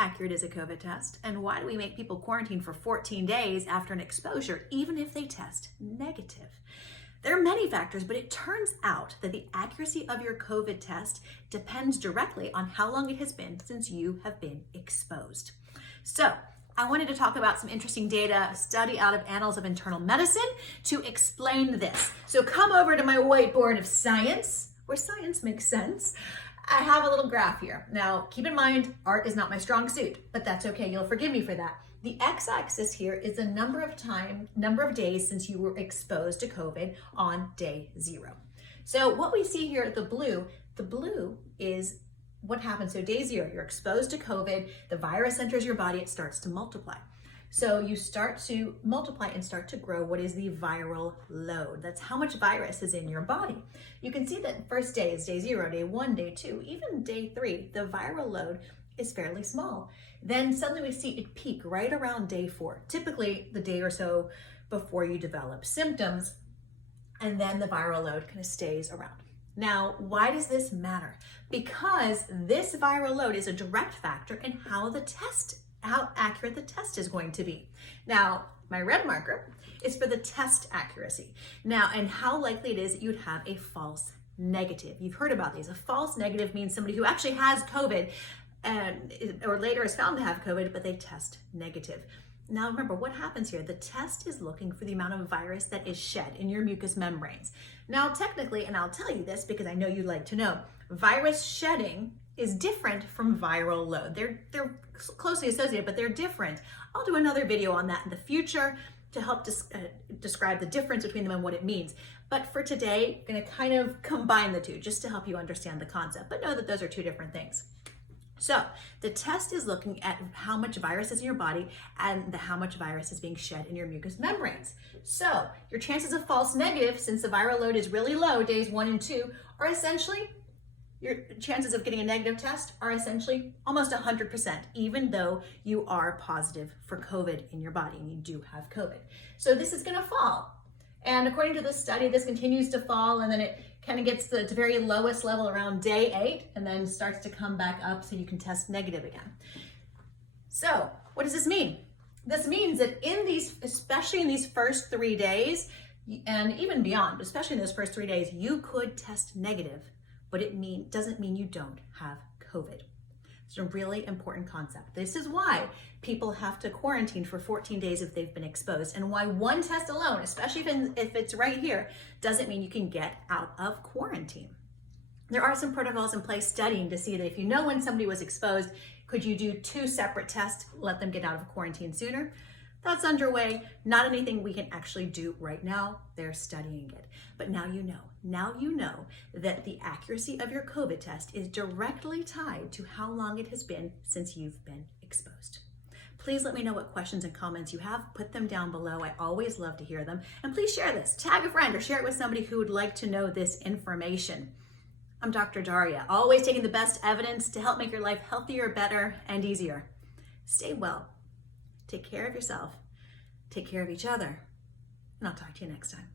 accurate is a COVID test? And why do we make people quarantine for 14 days after an exposure, even if they test negative? There are many factors, but it turns out that the accuracy of your COVID test depends directly on how long it has been since you have been exposed. So I wanted to talk about some interesting data, a study out of Annals of Internal Medicine to explain this. So come over to my whiteboard of science, where science makes sense. I have a little graph here. Now, keep in mind, art is not my strong suit, but that's okay. You'll forgive me for that. The x-axis here is the number of days since you were exposed to COVID on day 0. So what we see here, the blue is what happens. So day 0, you're exposed to COVID, the virus enters your body, it starts to multiply. So you start to multiply and start to grow what is the viral load. That's how much virus is in your body. You can see that first day is day 0, day 1, day 2, even day 3, the viral load is fairly small. Then suddenly we see it peak right around day 4, typically the day or so before you develop symptoms, and then the viral load kind of stays around. Now, why does this matter? Because this viral load is a direct factor in how accurate the test is going to be. Now, my red marker is for the test accuracy. Now, and how likely it is that you'd have a false negative. You've heard about these. A false negative means somebody who actually has COVID or later is found to have COVID, but they test negative. Now remember, what happens here? The test is looking for the amount of virus that is shed in your mucous membranes. Now technically, and I'll tell you this because I know you'd like to know, virus shedding is different from viral load. They're closely associated, but they're different. I'll do another video on that in the future to help describe the difference between them and what it means. But for today, I'm gonna kind of combine the two just to help you understand the concept, but know that those are two different things. So the test is looking at how much virus is in your body and how much virus is being shed in your mucous membranes. So your chances of false negative, since the viral load is really low, days 1 and 2, are essentially, your chances of getting a negative test are essentially almost 100%, even though you are positive for COVID in your body and you do have COVID. So this is gonna fall. And according to this study, this continues to fall, and then it kind of gets the very lowest level around day 8 and then starts to come back up so you can test negative again. So what does this mean? This means that especially in these first 3 days and even beyond, especially in those first 3 days, you could test negative, but it doesn't mean you don't have COVID. It's a really important concept. This is why people have to quarantine for 14 days if they've been exposed, and why one test alone, especially if it's right here, doesn't mean you can get out of quarantine. There are some protocols in place studying to see that if you know when somebody was exposed, could you do 2 separate tests, let them get out of quarantine sooner? That's underway. Not anything we can actually do right now. They're studying it. But now you know. Now you know that the accuracy of your COVID test is directly tied to how long it has been since you've been exposed. Please let me know what questions and comments you have. Put them down below. I always love to hear them. And please share this. Tag a friend or share it with somebody who would like to know this information. I'm Dr. Daria, always taking the best evidence to help make your life healthier, better, and easier. Stay well. Take care of yourself, take care of each other, and I'll talk to you next time.